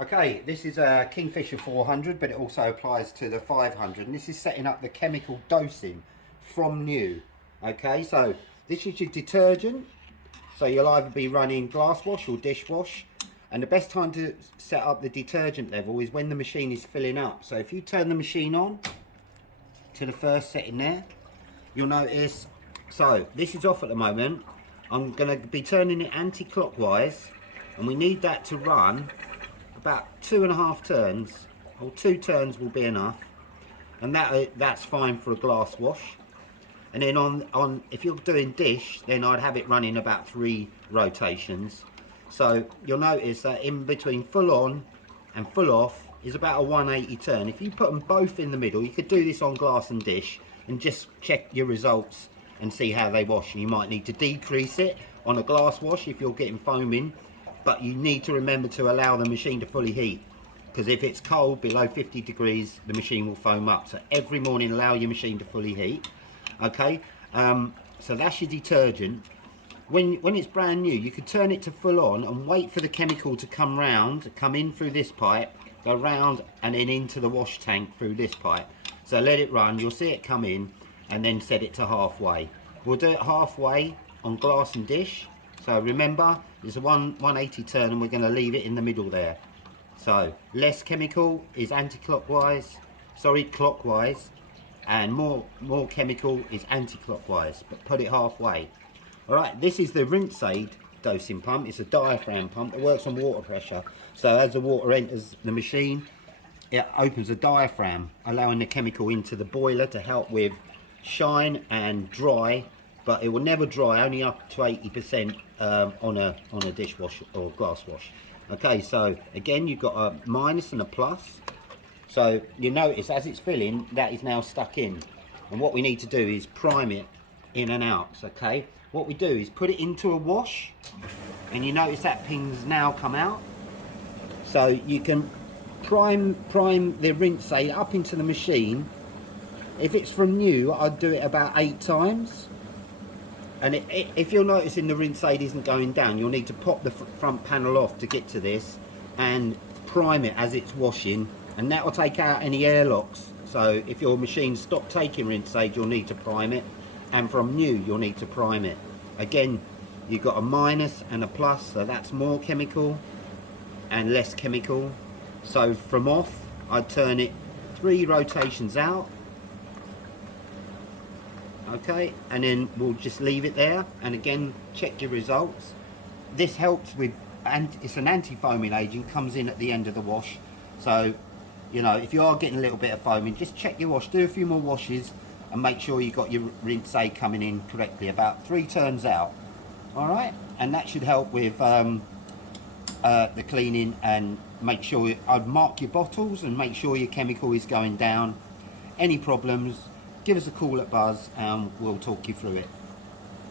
Okay, this is a Kingfisher 400, but it also applies to the 500, and this is setting up the chemical dosing from new. Okay, so this is your detergent, so you'll either be running glass wash or dish wash, and the best time to set up the detergent level is when the machine is filling up. So if you turn the machine on to the first setting there, you'll notice, so this is off at the moment. I'm going to be turning it anti-clockwise, and we need that to run about 2.5 turns, or 2 turns will be enough, and that's fine for a glass wash. And then on if you're doing dish, then I'd have it running about 3 rotations. So you'll notice that in between full on and full off is about a 180 turn. If you put them both in the middle, you could do this on glass and dish and just check your results and see how they wash. And you might need to decrease it on a glass wash if you're getting foaming, but you need to remember to allow the machine to fully heat, because if it's cold below 50 degrees the machine will foam up. So every morning allow your machine to fully heat. Okay, so that's your detergent. When it's brand new, you could turn it to full on and wait for the chemical to come in through this pipe, go round and then into the wash tank through this pipe. So let it run, you'll see it come in, and then set it to halfway. We'll do it halfway on glass and dish. So remember, it's a 180 turn, and we're going to leave it in the middle there. So less chemical is clockwise, and more chemical is anti-clockwise, but put it halfway. All right, this is the rinse aid dosing pump. It's a diaphragm pump. It works on water pressure. So as the water enters the machine, it opens a diaphragm, allowing the chemical into the boiler to help with shine and dry, but it will never dry, only up to 80% on a dishwash or glass wash. Okay, so again, you've got a minus and a plus. So you notice as it's filling, that is now stuck in. And what we need to do is prime it in and out. Okay, what we do is put it into a wash, and you notice that ping's now come out. So you can prime the rinse aid up into the machine. If it's from new, I'd do it about 8 times. And if you're noticing the rinse aid isn't going down, you'll need to pop the front panel off to get to this and prime it as it's washing, and that will take out any airlocks. So if your machine stopped taking rinse aid, you'll need to prime it, and from new you'll need to prime it. Again, you've got a minus and a plus, so that's more chemical and less chemical. So from off, I'd turn it 3 rotations out. Okay, and then we'll just leave it there, and again check your results. This helps with, and it's an anti-foaming agent, comes in at the end of the wash. So you know, if you are getting a little bit of foaming, just check your wash, do a few more washes, and make sure you got your rinse aid coming in correctly, about 3 turns out. All right, and that should help with the cleaning. And make sure I'd mark your bottles and make sure your chemical is going down. Any problems, give us a call at Buzz and we'll talk you through it.